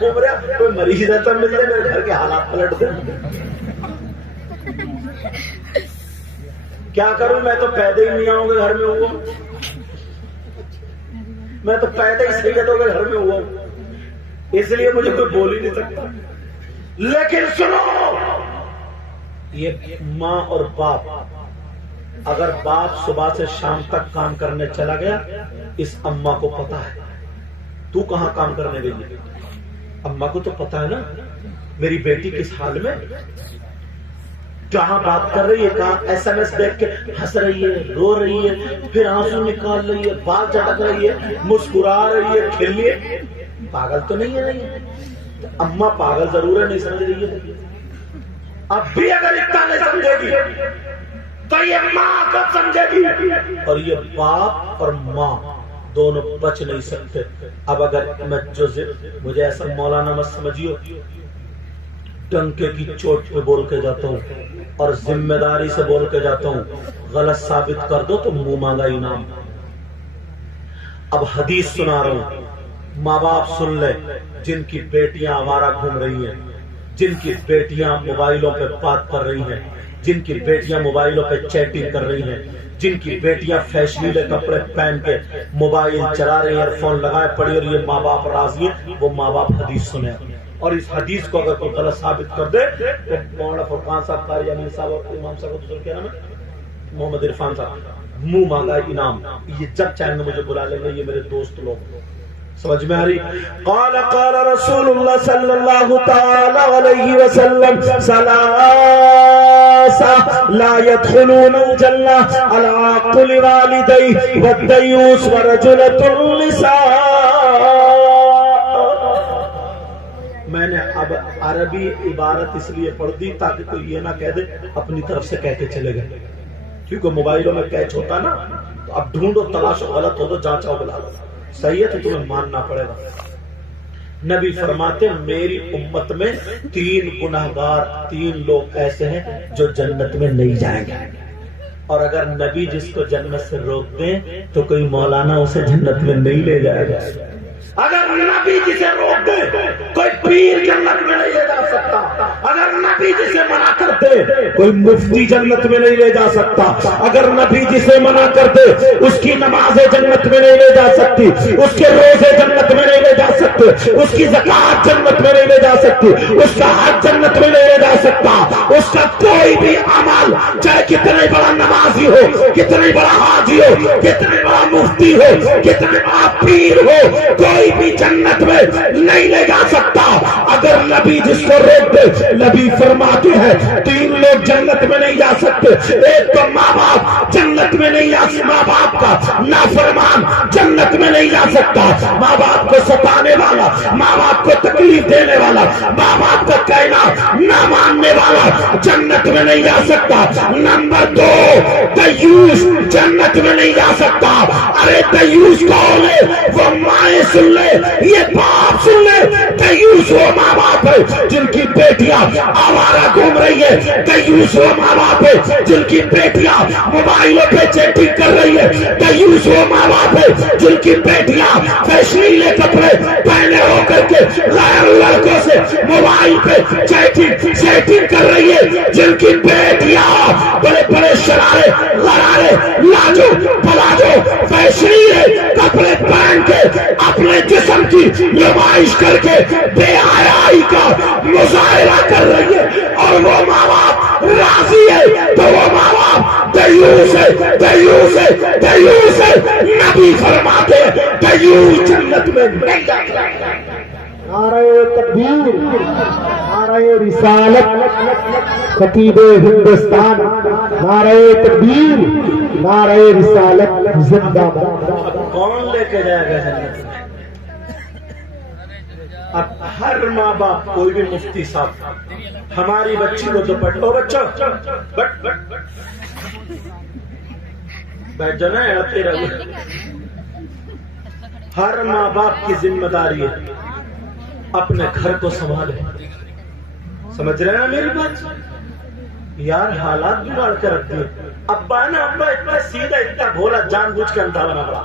گھوم رہا, کوئی مریض ہے تو مل جائے, میرے گھر کے حالات پلٹ دیں. کیا کروں, میں تو پیدا ہی نہیں آؤں گا گھر میں ہوا, میں تو پیدا ہی سیدوں کے گھر میں ہوا ہوں, اس لیے مجھے کوئی بول ہی نہیں سکتا. لیکن سنو, یہ ماں اور باپ, اگر باپ صبح سے شام تک کام کرنے چلا گیا, اس اماں کو پتا ہے تو کہاں کام کرنے گئی. اماں کو تو پتا ہے نا میری بیٹی کس حال میں, کہاں بات کر رہی ہے, کہاں ایس ایم ایس دیکھ کے ہنس رہی ہے, رو رہی ہے, پھر آنسو نکال رہی ہے, بال چٹک رہی ہے, مسکرا رہی ہے, کھل رہی ہے. پاگل تو نہیں ہے, نہیں اماں پاگل ضرور ہے, نہیں سمجھ رہی ہے. اب بھی اگر اتنا نہیں سمجھے گی تو یہ ماں کب سمجھے گی, اور یہ باپ اور ماں دونوں بچ نہیں سکتے. اب اگر میں مجھے ایسا مولانا مت سمجھیو, ٹنکے کی چوٹ پہ بول کے جاتا ہوں اور ذمہ داری سے بول کے جاتا ہوں, غلط ثابت کر دو تو منہ مانگا انعام. اب حدیث سنا رہا ہوں, ماں باپ سن لے, جن کی بیٹیاں آوارہ گھوم رہی ہیں, جن کی بیٹیاں موبائلوں پہ بات کر رہی ہیں, جن کی بیٹیاں موبائلوں پہ چیٹنگ کر رہی ہیں, جن کی بیٹیاں فیشنیلے کپڑے پہن کے موبائل چلا رہی ہیں, ایئر فون لگائے پڑی, اور یہ ماں باپ راضی ہیں, وہ ماں باپ حدیث سنیں. اور اس حدیث کو اگر کوئی غلط ثابت کر دے تو مولانا فرقان صاحب, قاری امین صاحب اور امام صاحب کو دوسرے کیا نام ہے, محمد عرفان صاحب, منہ مانگا انعام. یہ جب چاہیں گے مجھے بلا لیں گے, یہ میرے دوست لوگ. سمجھ میں آ رہی؟ قال قال رسول اللہ صلی اللہ تعالی علیہ وسلم, ثلاثہ لا يدخلون الجنہ العاق لوالدیہ والدیوث ورجلۃ النساء. میں نے اب عربی عبارت اس لیے پڑھ دی تاکہ کوئی یہ نہ کہہ دے اپنی طرف سے کہہ کے چلے گئے, کیونکہ موبائلوں میں کیچ ہوتا نا, تو اب ڈھونڈو, تلاشو, غلط ہو تو جانچاؤ, بلا لو, صحیح ہے تو تمہیں ماننا پڑے گا. نبی فرماتے میری امت میں 3 گنہگار, 3 لوگ ایسے ہیں جو جنت میں نہیں جائیں گے. اور اگر نبی جس کو جنت سے روک دیں تو کوئی مولانا اسے جنت میں نہیں لے جائے گا. اگر نبی جسے روک دے کوئی پیر جنت میں نہیں لے جا سکتا. اگر نبی جسے منع کر دے کوئی مفتی جنت میں نہیں لے جا سکتا. اگر نبی جسے منع کر دے اس کی نمازیں جنت میں نہیں لے جا سکتی, اس کے روزے جنت میں نہیں لے جا سکتے, اس کی زکات جنت میں نہیں لے جا سکتی, اس کا حج جنت میں نہیں لے جا سکتا. اس کا کوئی بھی عمل, چاہے کتنے بڑا نمازی ہو, کتنے بڑا حاجی ہو, کتنے بڑا مفتی ہو, کتنے بڑا پیر ہو, کوئی بھی جنت میں نہیں لے جا سکتا اگر نبی جس کو روک دے. نبی فرماتے ہیں 3 لوگ جنت میں نہیں جا سکتے. ایک تو ماں باپ جنت میں نہیں جا سکتا, ماں باپ کا نافرمان جنت میں نہیں جا سکتا, ماں باپ کو ستانے والا, ماں باپ کو تکلیف دینے والا, ماں باپ کا کہنا نہ ماننے والا جنت میں نہیں جا سکتا. نمبر 2, دیوس جنت میں نہیں جا سکتا. ارے دیوس کون ہے؟ وہ مائیں سن لے, یہ باپ سن لے, دیوس وہ ماں باپ ہے جن کی بیٹیاں آوارہ گھوم رہی ہے. دیوس وہ ماں باپ ہے جن کی بیٹیاں موبائلوں پہ چیٹنگ کر رہی ہے. دیوس وہ ماں باپ ہے جن کی بیٹیاں فیشنیلے کپڑے پہنے ہو کر کے غیر لڑکوں سے موبائل پہ چیٹنگ کر رہی ہے. جن کی بیٹیاں بڑے بڑے شرارے, غرارے, لاجو پلاجو, فیشنیلے کپڑے پہن کے اپنے جسم کی نمائش کر کے بے حیائی کا مظاہرہ کر رہی ہے, اور وہ ماں باپ راضی ہے تو وہ ماں باپ دیوس ہے, دیوس ہے, دیوس ہے. نبی فرماتے دیوس جنت میں نہیں جاتا. نعرہ تکبیر, نعرہ رسالت, خطیب ہندوستان, نعرہ تکبیر, نعرہ رسالت زندہ باد. کون لے کے جائے گا جنت میں؟ اب ہر ماں باپ, کوئی بھی مفتی صاحب ہماری بچی کو تو او بچوں بیٹھ جانا ہے, آتے رہو. ہر ماں باپ کی ذمہ داری ہے اپنے گھر کو سنبھالے. سمجھ رہے ہیں میری بات؟ یار حالات بگاڑ کے رکھ دیے. ابا نا, ابا اتنا سیدھا, اتنا بھولا, جان بوجھ کے اندھا بنا پڑا.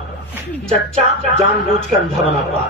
چچا جان بوجھ کے اندھا بنا پڑا.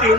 3